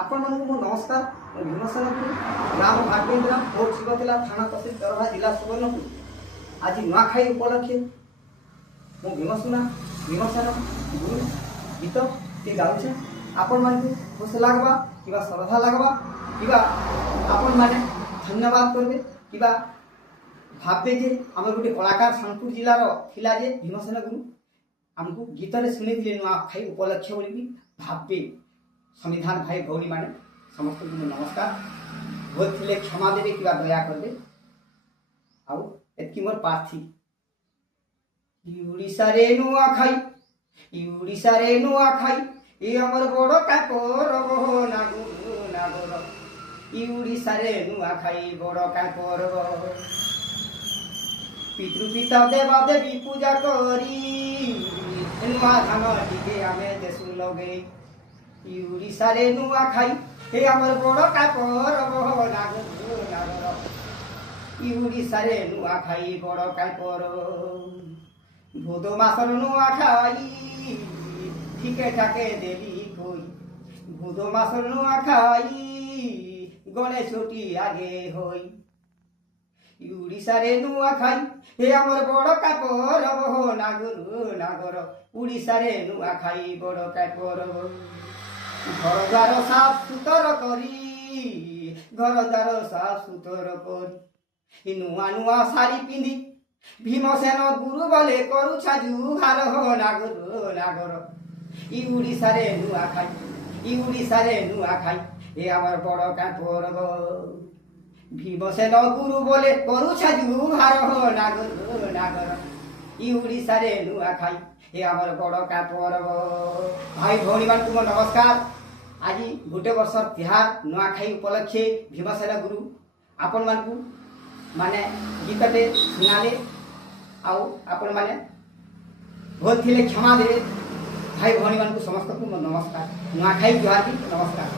ଆପଣମାନଙ୍କୁ ମୋ ନମସ୍କାର। ମୁଁ ଭୀମସେନପୁର ଗ୍ରାମ ଭାଟବେନ୍ଦ୍ରା ଓ ଶିବତିଲା ଥାନା ତହସିଲ ତରଭା ଜିଲ୍ଲା ସୁବର୍ଣ୍ଣପୁର। ଆଜି ନୂଆଖାଇ ଉପଲକ୍ଷେ ମୁଁ ଭୀମସେନ ଗୁରୁ ଗୀତଟି ଗାଉଛେ। ଆପଣମାନଙ୍କୁ ଖୁସି ଲାଗ୍ବା କିମ୍ବା ଶ୍ରଦ୍ଧା ଲାଗ୍ବା କିମ୍ବା ଆପଣମାନେ ଧନ୍ୟବାଦ କରିବେ କିମ୍ବା ଭାବବେ ଯେ ଆମେ ଗୋଟେ କଳାକାର ସୋନପୁର ଜିଲ୍ଲାର ଥିଲା ଯେ ଭୀମସେନ ଗୁରୁ ଆମକୁ ଗୀତରେ ଶୁଣିଥିଲେ ନୂଆଖାଇ ଉପଲକ୍ଷ ବୋଲିକି ଭାବବେ। संविधान भाई भौणी माने समस्त को नमस्कार। भूल थे क्षमा देवे कि दया करबे। आउ एतकी मोर पार्थी उड़ीसा रे नुआखाई ए हमर बड़ का परब नागर उड़ीसा रे नुआखाई बड़ का परब। पितृपिता देवा देवी पूजा करी नुआ धान टिके आमे देशु लगे उड़ीसा रे नुआखाई हे हमर बड़ का परब नागर उड़ीसा रे नुआखाई बड़ का परब। भोद मासर नुआखाई ठीके ठाके देवी कोई भोद मासर नुआखाई गणेश छोटी आगे होई उड़ीसा रे नुआखाई हे हमर बड़ का परब नागर उड़ीसा रे नुआखाई बड़ का परब। घर द्वार साफ सुतर करी नुआ नुआ साड़ी पिंधि भीमसेन गुरु बोले करुछा जुहार हो नागर उड़ीसा रे नुआखाई ए हमर बड़ का परब। भीमसेन गुरु बोले करुछा जुहार हो नागर उड़ीसा रे नुआखाई ए हमर बड़ का परब। भाई भौणी मान तुम नमस्कार। आज गोटे वर्ष तिहार नुआखाई उपलक्षे भीमसेन गुरु आपण मानकु माने गीतटे सुनाले आउ आपण माने भूल थिले क्षमा देवे। भाई भौणी मान समस्त को नमस्कार। नुआखाई जुहार नमस्कार।